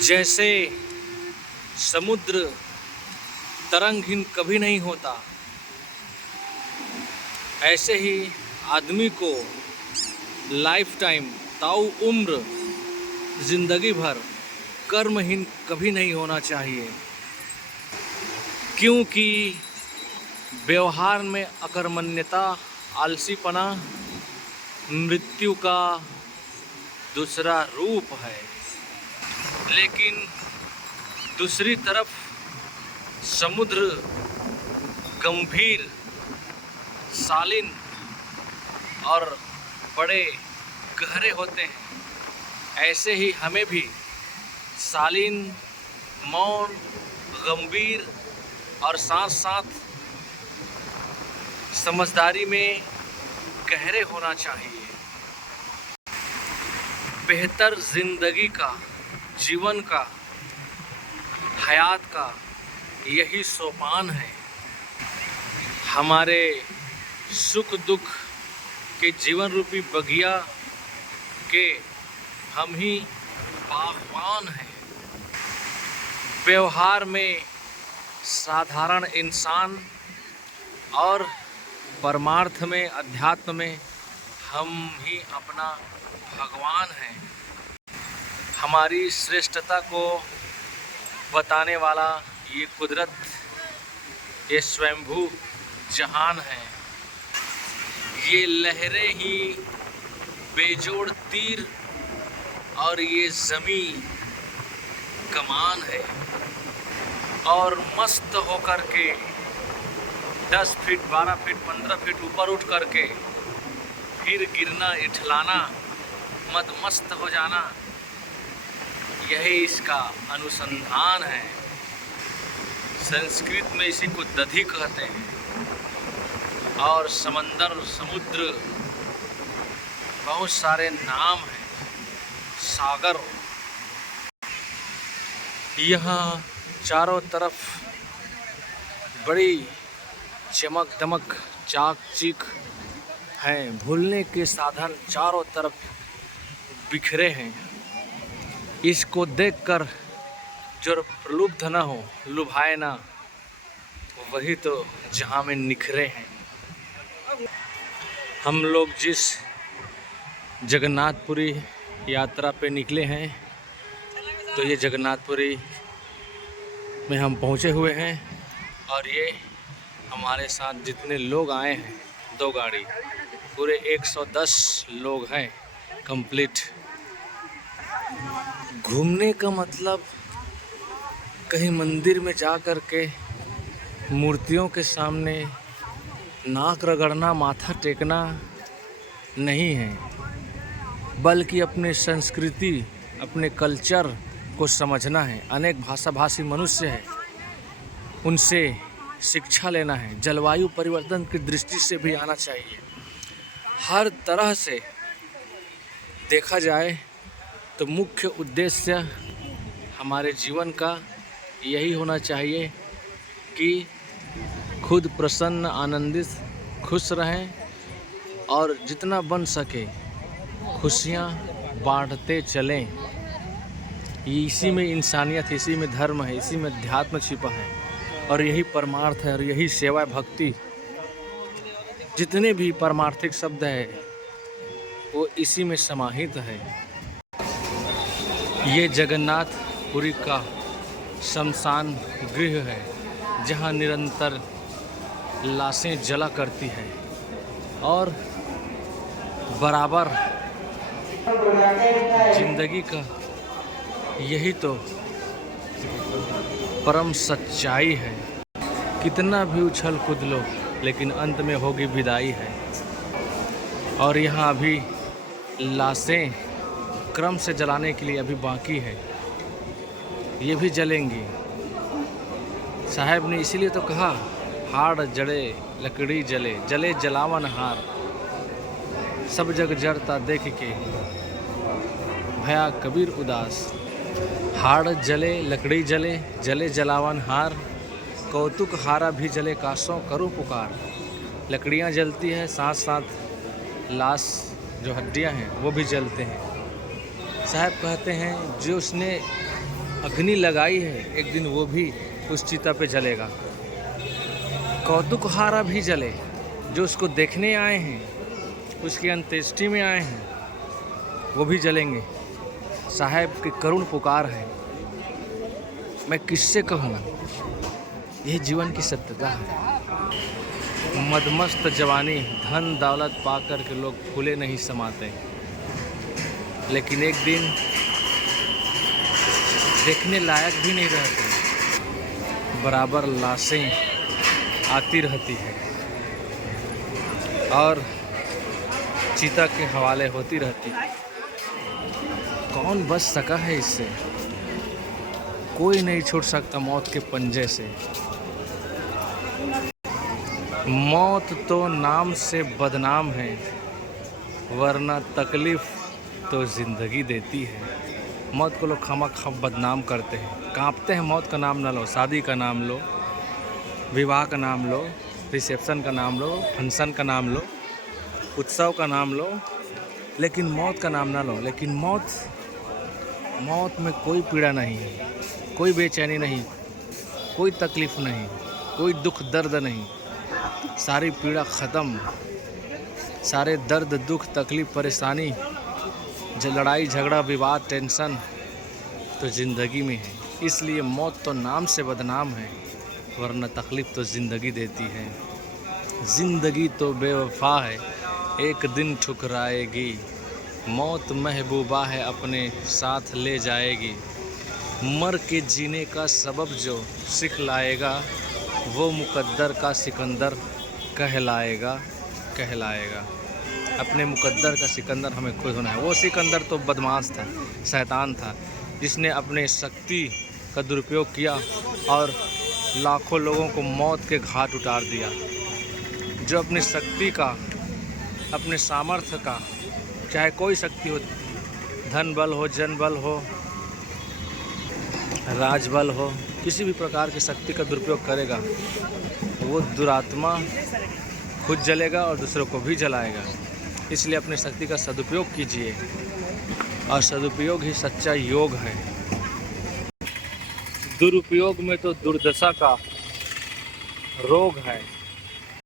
जैसे समुद्र तरंगहीन कभी नहीं होता, ऐसे ही आदमी को लाइफ टाइम ताऊ उम्र जिंदगी भर कर्महीन कभी नहीं होना चाहिए, क्योंकि व्यवहार में अकर्मण्यता, आलसीपना मृत्यु का दूसरा रूप है। लेकिन दूसरी तरफ समुद्र गंभीर, शालीन और बड़े गहरे होते हैं। ऐसे ही हमें भी शालीन, मौन, गंभीर और साथ साथ समझदारी में गहरे होना चाहिए। बेहतर जिंदगी का, जीवन का, हयात का यही सोपान है। हमारे सुख दुख के जीवन रूपी बगिया के हम ही बागबान हैं। व्यवहार में साधारण इंसान और परमार्थ में, अध्यात्म में हम ही अपना भगवान हैं। हमारी श्रेष्ठता को बताने वाला ये कुदरत, ये स्वयंभू जहान है। ये लहरें ही बेजोड़ तीर और ये ज़मीं कमान है। और मस्त होकर के 10 फीट, 12 फीट, 15 फीट ऊपर उठ करके फिर गिरना, इठलाना, मदमस्त हो जाना, यही इसका अनुसंधान है। संस्कृत में इसी को दधि कहते हैं। और समंदर, समुद्र, बहुत सारे नाम हैं, सागर। यहाँ चारों तरफ बड़ी चमक दमक, चाक चीक हैं। भूलने के साधन चारों तरफ बिखरे हैं। इसको देखकर जो प्रलुब्ध न हो, लुभाए ना, वही तो जहाँ में निखरे हैं। हम लोग जिस जगन्नाथपुरी यात्रा पे निकले हैं, तो ये जगन्नाथपुरी में हम पहुँचे हुए हैं। और ये हमारे साथ जितने लोग आए हैं, 2 गाड़ी, पूरे 110 लोग हैं कंप्लीट। घूमने का मतलब कहीं मंदिर में जा कर के मूर्तियों के सामने नाक रगड़ना, माथा टेकना नहीं है, बल्कि अपने संस्कृति, अपने कल्चर को समझना है। अनेक भाषा भाषी मनुष्य है, उनसे शिक्षा लेना है। जलवायु परिवर्तन की दृष्टि से भी आना चाहिए। हर तरह से देखा जाए तो मुख्य उद्देश्य हमारे जीवन का यही होना चाहिए कि खुद प्रसन्न, आनंदित, खुश रहें और जितना बन सके खुशियाँ बांटते चलें। इसी में इंसानियत, इसी में धर्म है, इसी में अध्यात्म छिपा है और यही परमार्थ है और यही सेवा, भक्ति, जितने भी परमार्थिक शब्द है वो इसी में समाहित है। ये जगन्नाथपुरी का शमशान गृह है, जहाँ निरंतर लाशें जला करती हैं और बराबर जिंदगी का यही तो परम सच्चाई है। कितना भी उछल कूद लो, लेकिन अंत में होगी विदाई है। और यहाँ अभी लाशें क्रम से जलाने के लिए अभी बाकी है, ये भी जलेंगी। साहब ने इसीलिए तो कहा, हाड़ जड़े लकड़ी जले, जले जलावन हार, सब जग जड़ता देख के भया कबीर उदास। हाड़ जले, लकड़ी जले, जले जलावन हार, कौतुक हारा भी जले, कासों करूं पुकार। लकड़ियां जलती है, साथ साथ लाश जो हड्डियां हैं वो भी जलते हैं। साहब कहते हैं जो उसने अग्नि लगाई है एक दिन वो भी उस चिता पे जलेगा। कौतुकहारा भी जले, जो उसको देखने आए हैं, उसकी अंत्येष्टि में आए हैं, वो भी जलेंगे। साहब की करुण पुकार है। मैं किससे कहूँ, यह जीवन की सत्यता है। मदमस्त जवानी धन दौलत पाकर के लोग फूले नहीं समाते, लेकिन एक दिन देखने लायक भी नहीं रहते, बराबर लाशें आती रहती है और चिता के हवाले होती रहती है। कौन बच सका है इससे? कोई नहीं छूट सकता मौत के पंजे से। मौत तो नाम से बदनाम है, वरना तकलीफ़ तो ज़िंदगी देती है। मौत को लोग खामखा बदनाम करते हैं, कांपते हैं। मौत का नाम ना लो, शादी का नाम लो, विवाह का नाम लो, रिसेप्शन का नाम लो, फंक्शन का नाम लो, उत्सव का नाम लो, लेकिन मौत का नाम ना लो। लेकिन मौत में कोई पीड़ा नहीं है, कोई बेचैनी नहीं, कोई तकलीफ़ नहीं, कोई दुख दर्द नहीं। सारी पीड़ा ख़त्म, सारे दर्द दुख तकलीफ़ परेशानी लड़ाई झगड़ा विवाद टेंशन तो ज़िंदगी में है। इसलिए मौत तो नाम से बदनाम है, वरना तकलीफ़ तो ज़िंदगी देती है। ज़िंदगी तो बेवफा है, एक दिन ठुकराएगी। मौत महबूबा है, अपने साथ ले जाएगी। मर के जीने का सबब जो सिखलाएगा, वो मुकद्दर का सिकंदर कहलाएगा। अपने मुकद्दर का सिकंदर हमें खुद होना है। वो सिकंदर तो बदमाश था, शैतान था, जिसने अपने शक्ति का दुरुपयोग किया और लाखों लोगों को मौत के घाट उतार दिया। जो अपनी शक्ति का, अपने सामर्थ्य का, चाहे कोई शक्ति हो, धन बल हो, जन बल हो, राज बल हो, किसी भी प्रकार की शक्ति का दुरुपयोग करेगा, वो दुरात्मा खुद जलेगा और दूसरों को भी जलाएगा। इसलिए अपनी शक्ति का सदुपयोग कीजिए, और सदुपयोग ही सच्चा योग है। दुरुपयोग में तो दुर्दशा का रोग है।